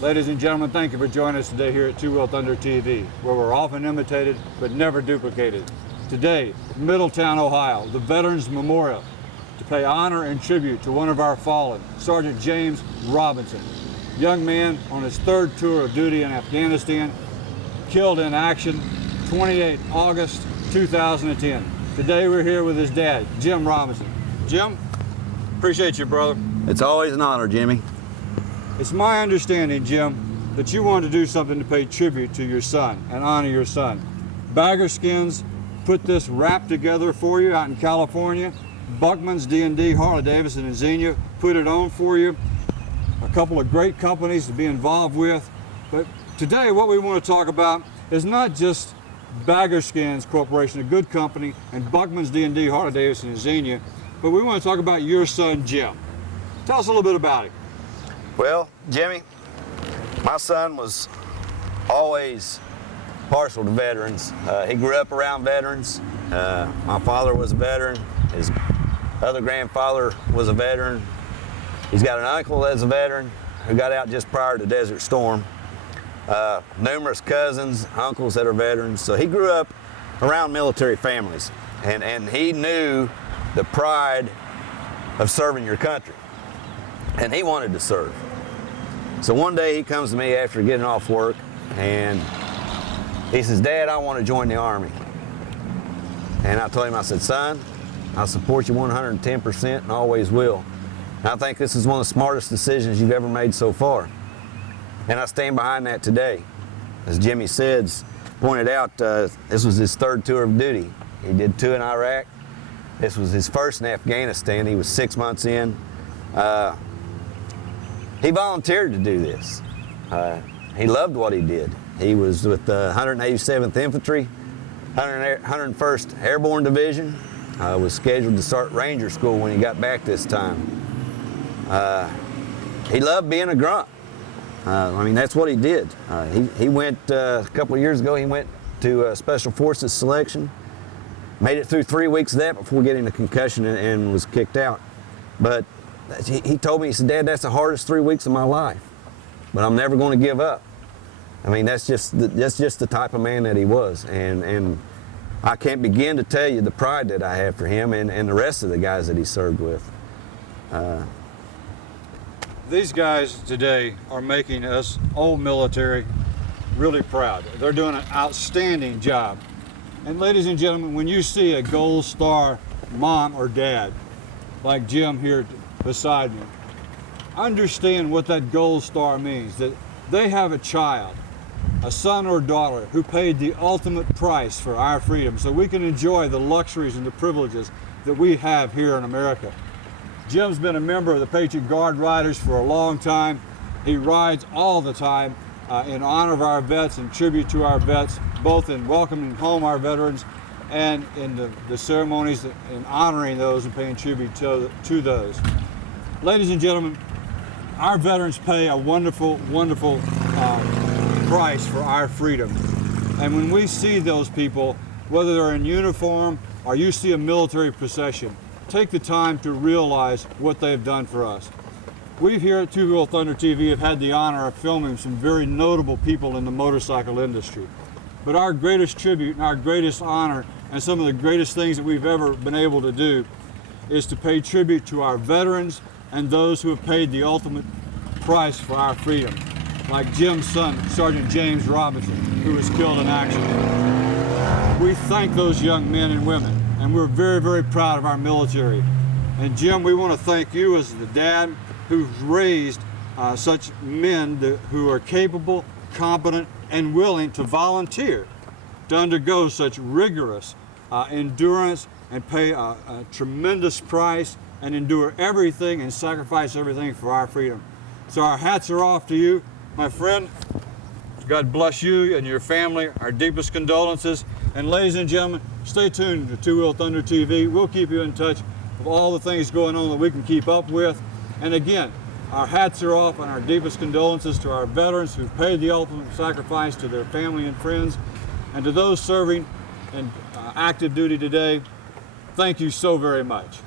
Ladies and gentlemen, thank you for joining us today here at Two Wheel Thunder TV, where we're often imitated but never duplicated. Today, Middletown, Ohio, the Veterans Memorial, to pay honor and tribute to one of our fallen, Sergeant James Robinson, young man on his third tour of duty in Afghanistan, killed in action 28 August 2010. Today we're here with his dad, Jim Robinson. Jim, appreciate you, brother. It's always an honor, Jimmy. It's my understanding, Jim, that you wanted to do something to pay tribute to your son and honor your son. Bagger Skins put this wrap together for you out in California. Buckman's D&D, Harley-Davidson, and Xenia put it on for you. A couple of great companies to be involved with. But today what we want to talk about is not just Bagger Skins Corporation, a good company, and Buckman's D&D, Harley-Davidson, and Xenia, but we want to talk about your son, Jim. Tell us a little bit about him. Well, Jimmy, my son was always partial to veterans. He grew up around veterans. My father was a veteran. His other grandfather was a veteran. He's got an uncle that's a veteran who got out just prior to Desert Storm. Numerous cousins, uncles that are veterans. So he grew up around military families, and he knew the pride of serving your country, and he wanted to serve. So one day he comes to me after getting off work, and he says, "Dad, I want to join the Army." And I told him, I said, "Son, I support you 110% and always will. And I think this is one of the smartest decisions you've ever made so far." And I stand behind that today. As Jimmy pointed out, this was his third tour of duty. He did 2 in Iraq. This was his first in Afghanistan. He was 6 months in. He volunteered to do this. He loved what he did. He was with the 187th Infantry, 101st Airborne Division. Was scheduled to start Ranger School when he got back this time. He loved being a grunt. I mean, that's what he did. He went, a couple of years ago, he went to Special Forces selection. Made it through 3 weeks of that before getting a concussion and was kicked out. But he told me, he said, "Dad, that's the hardest 3 weeks of my life, but I'm never going to give up." I mean, that's just the type of man that he was. And I can't begin to tell you the pride that I have for him and the rest of the guys that he served with. These guys today are making us old military really proud. They're doing an outstanding job. And ladies and gentlemen, when you see a Gold Star mom or dad, like Jim here beside me, understand what that Gold Star means, that they have a child, a son or daughter, who paid the ultimate price for our freedom so we can enjoy the luxuries and the privileges that we have here in America. Jim's been a member of the Patriot Guard Riders for a long time. He rides all the time in honor of our vets and tribute to our vets, both in welcoming home our veterans and in the ceremonies in honoring those and paying tribute to those. Ladies and gentlemen, our veterans pay a wonderful, wonderful price for our freedom. And when we see those people, whether they're in uniform or you see a military procession, take the time to realize what they've done for us. We here at Two Wheel Thunder TV have had the honor of filming some very notable people in the motorcycle industry. But our greatest tribute and our greatest honor and some of the greatest things that we've ever been able to do is to pay tribute to our veterans and those who have paid the ultimate price for our freedom, like Jim's son, Sergeant James Robinson, who was killed in action. We thank those young men and women, and we're very, very proud of our military. And Jim, we want to thank you as the dad who's raised such men who are capable, competent, and willing to volunteer to undergo such rigorous endurance and pay a tremendous price and endure everything and sacrifice everything for our freedom. So our hats are off to you, my friend. God bless you and your family. Our deepest condolences. And ladies and gentlemen, stay tuned to Two Wheel Thunder TV. We'll keep you in touch with all the things going on that we can keep up with. And again, our hats are off and our deepest condolences to our veterans who've paid the ultimate sacrifice, to their family and friends, and to those serving in active duty today. Thank you so very much.